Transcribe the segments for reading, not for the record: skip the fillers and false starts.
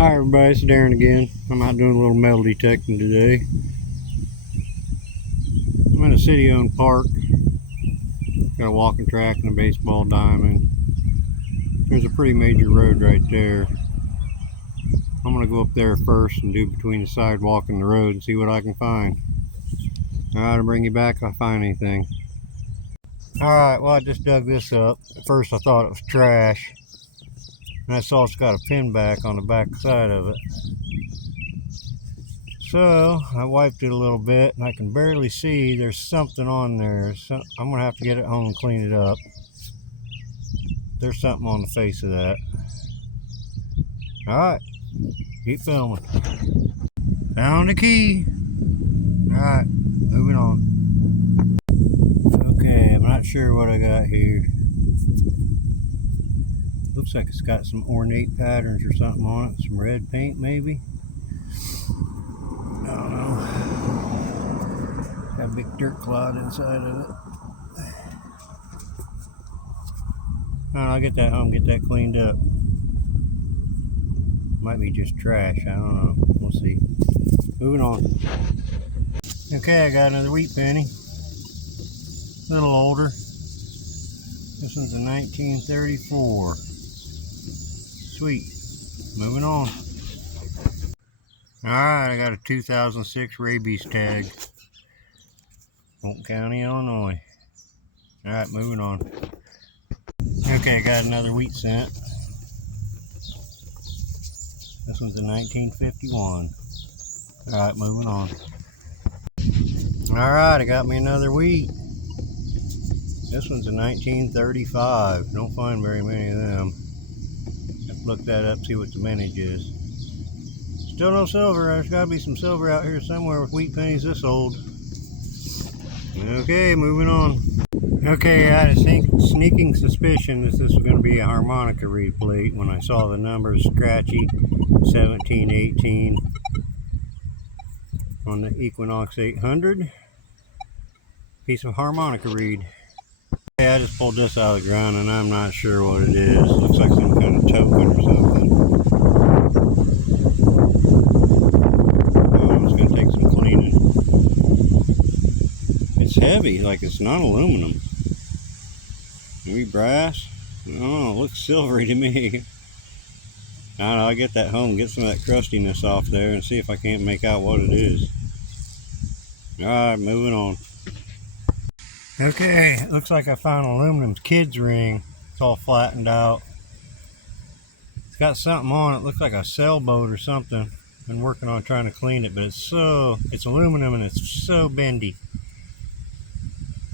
Hi everybody, it's Darren again. I'm out doing a little metal detecting today. I'm in a city-owned park. Got a walking track and a baseball diamond. There's a pretty major road right there. I'm going to go up there first and do between the sidewalk and the road and see what I can find. Alright, I'll bring you back if I find anything. Alright, well I just dug this up. At first I thought it was trash. And I saw it's got a pin back on the back side of it. So I wiped it a little bit and I can barely see there's something on there. So I'm gonna have to get it home and clean it up. There's something on the face of that. Alright, keep filming. Found the key. Alright, moving on. Okay, I'm not sure what I got here. Looks like it's got some ornate patterns or something on it. Some red paint maybe. I don't know. Got a big dirt clod inside of it. I'll get that home, get that cleaned up. Might be just trash, I don't know. We'll see. Moving on. Okay, I got another wheat penny. A little older. This one's a 1934. Sweet. Moving on. Alright, I got a 2006 rabies tag. Fulton County, Illinois. Alright, moving on. Okay, I got another wheat cent. This one's a 1951. Alright, moving on. Alright, I got me another wheat. This one's a 1935. Don't find very many of them. Have to look that up, see what the vintage is. Still no silver. There's got to be some silver out here somewhere with wheat pennies this old. Okay, moving on. Okay, I had a sneaking suspicion that this was going to be a harmonica reed plate when I saw the numbers scratchy 1718 on the Equinox 800. Piece of harmonica reed. Okay, I just pulled this out of the ground and I'm not sure what it is. Looks like some kind of token or something. Oh, it's going to take some cleaning. It's heavy, like it's not aluminum. Maybe brass? I don't know, it looks silvery to me. I don't know, I'll get that home, get some of that crustiness off there and see if I can't make out what it is. Alright, moving on. Okay, it looks like I found an aluminum kid's ring. It's all flattened out. It's got something on it, looks like a sailboat or something. Been working on trying to clean it, but it's aluminum and it's so bendy.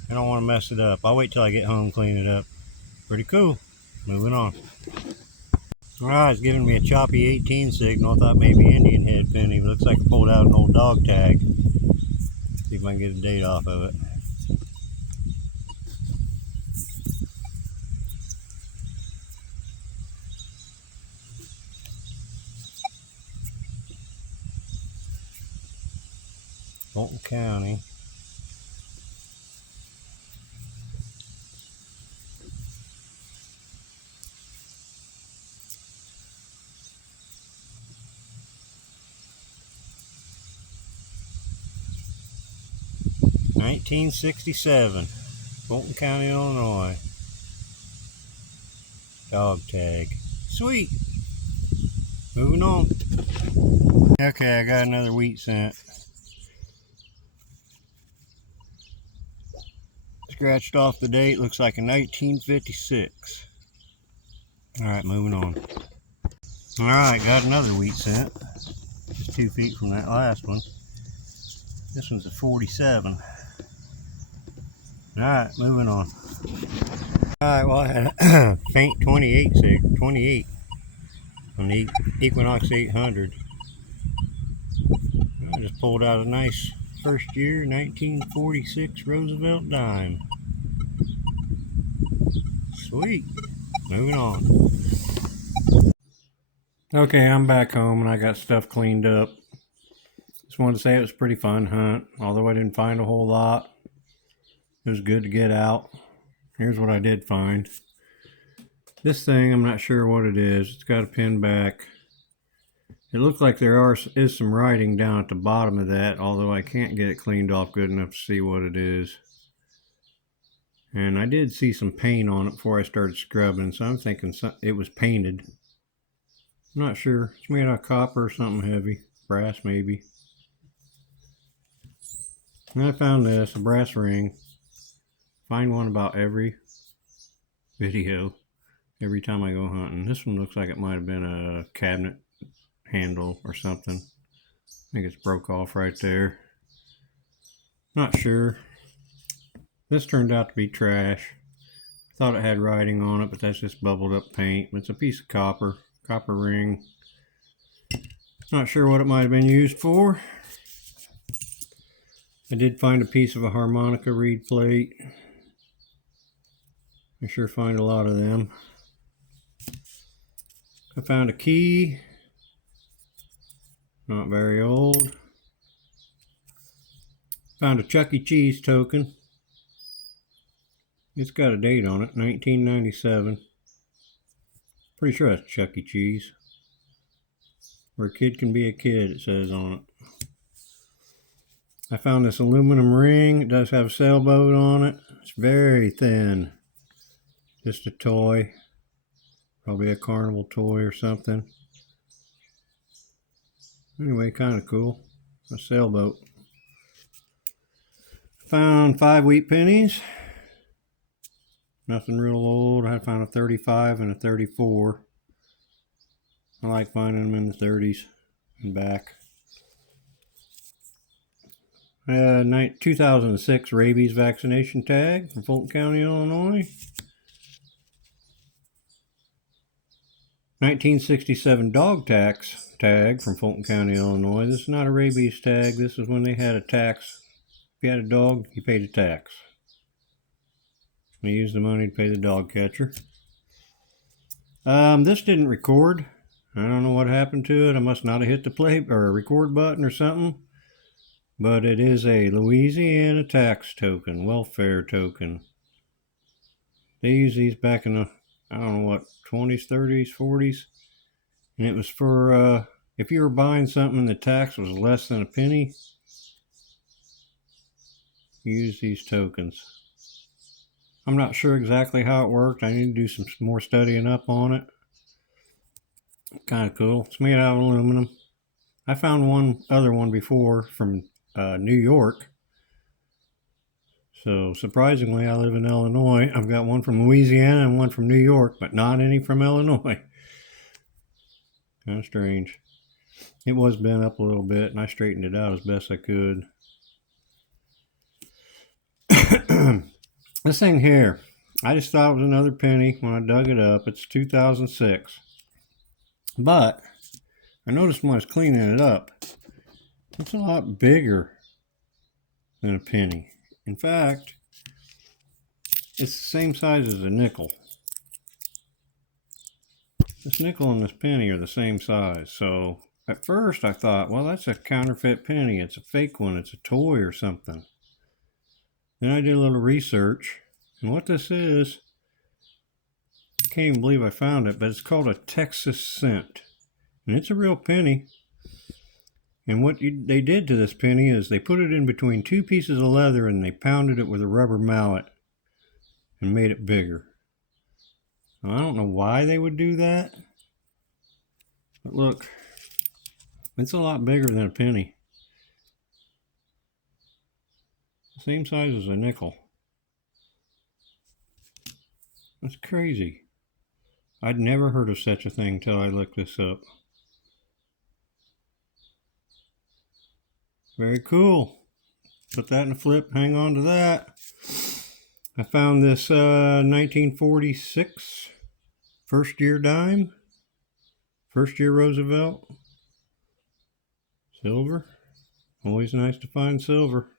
I don't want to mess it up. I'll wait till I get home, clean it up. Pretty cool. Moving on. Alright, it's giving me a choppy 18 signal. I thought maybe Indian head penny, but looks like I pulled out an old dog tag. See if I can get a date off of it. Fulton County. $1967, Fulton County, Illinois. Dog tag. Sweet. Moving on. Okay, I got another wheat cent. Scratched off the date, looks like a 1956. Alright, moving on. Alright, got another wheat cent. Just 2 feet from that last one. This one's a 47. Alright, moving on. Alright, well I had a faint 28 on the Equinox 800. I just pulled out a nice first year 1946 Roosevelt dime. Sweet. Moving on. Okay, I'm back home and I got stuff cleaned up. Just wanted to say it was a pretty fun hunt. Although I didn't find a whole lot, it was good to get out. Here's what I did find. This thing, I'm not sure what it is. It's got a pin back. It looks like is some writing down at the bottom of that, although I can't get it cleaned off good enough to see what it is. And I did see some paint on it before I started scrubbing, so I'm thinking it was painted. I'm not sure. It's made out of copper or something heavy. Brass, maybe. And I found this, a brass ring. Find one about every video, every time I go hunting. This one looks like it might have been a cabinet handle or something. I think it's broke off right there. Not sure. This turned out to be trash. Thought it had writing on it, but that's just bubbled up paint. It's a piece of copper ring. Not sure what it might have been used for. I did find a piece of a harmonica reed plate. I sure find a lot of them. I found a key. Not very old. Found a Chuck E. Cheese token. It's got a date on it, 1997. Pretty sure that's Chuck E. Cheese. Where a kid can be a kid, it says on it. I found this aluminum ring. It does have a sailboat on it. It's very thin. Just a toy. Probably a carnival toy or something. Anyway, kind of cool. A sailboat. Found 5 wheat pennies. Nothing real old. I found a 35 and a 34. I like finding them in the 30s and back. 2006 rabies vaccination tag from Fulton County, Illinois. 1967 dog tax tag from Fulton County, Illinois. This is not a rabies tag. This is when they had a tax. If you had a dog, you paid a tax. They used the money to pay the dog catcher. This didn't record. I don't know what happened to it. I must not have hit the play or record button or something. But it is a Louisiana tax token, welfare token. They used these back in the, I don't know what, 20s, 30s, 40s. And it was for, if you were buying something and the tax was less than a penny, you use these tokens. I'm not sure exactly how it worked. I need to do some more studying up on it. Kind of cool. It's made out of aluminum. I found one other one before from New York. So surprisingly, I live in Illinois. I've got one from Louisiana and one from New York, but not any from Illinois. Kind of strange. It was bent up a little bit, and I straightened it out as best I could. This thing here, I just thought it was another penny when I dug it up. It's 2006. But I noticed when I was cleaning it up, it's a lot bigger than a penny. In fact, it's the same size as a nickel. This nickel and this penny are the same size. So at first I thought, well, that's a counterfeit penny. It's a fake one. It's a toy or something. Then I did a little research, and what this is, I can't even believe I found it, but it's called a Texas cent. And it's a real penny. And what they did to this penny is they put it in between 2 pieces of leather and they pounded it with a rubber mallet and made it bigger. Now, I don't know why they would do that, but look, it's a lot bigger than a penny. Same size as a nickel. That's crazy. I'd never heard of such a thing until I looked this up. Very cool. Put that in a flip, hang on to that. I found this 1946 first year dime. First year Roosevelt. Silver. Always nice to find silver.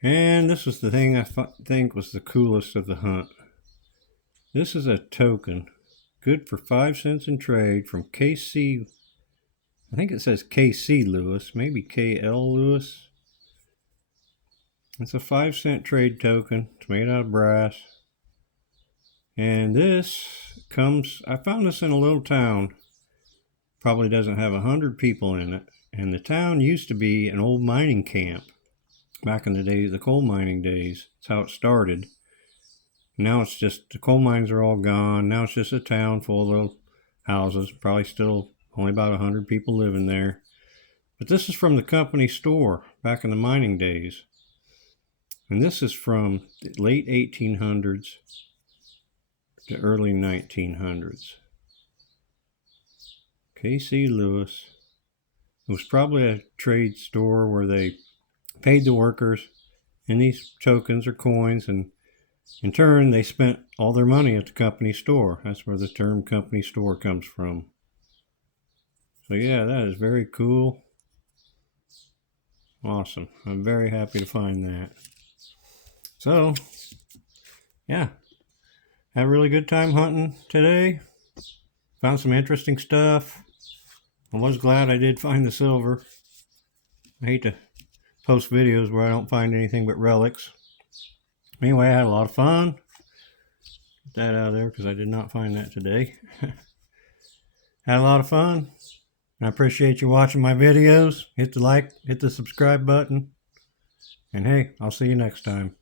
And this was the thing I think was the coolest of the hunt. This is a token, good for 5 cents in trade from KC, I think it says KC Lewis, maybe KL Lewis. It's a 5-cent trade token. It's made out of brass. And this I found this in a little town, probably doesn't have 100 people in it, and the town used to be an old mining camp back in the days, the coal mining days. That's how it started. Now it's just, the coal mines are all gone. Now it's just a town full of little houses, probably still only about 100 people living there. But this is from the company store back in the mining days. And this is from the late 1800s to early 1900s. K.C. Lewis. It was probably a trade store where they paid the workers in these tokens or coins, and in turn they spent all their money at the company store. That's where the term company store comes from. So yeah, that is very cool. Awesome. I'm very happy to find that. So yeah, had a really good time hunting today. Found some interesting stuff. I was glad I did find the silver. I hate to post videos where I don't find anything but relics. Anyway, I had a lot of fun. Get that out of there because I did not find that today. Had a lot of fun. I appreciate you watching my videos. Hit the like, hit the subscribe button. And hey, I'll see you next time.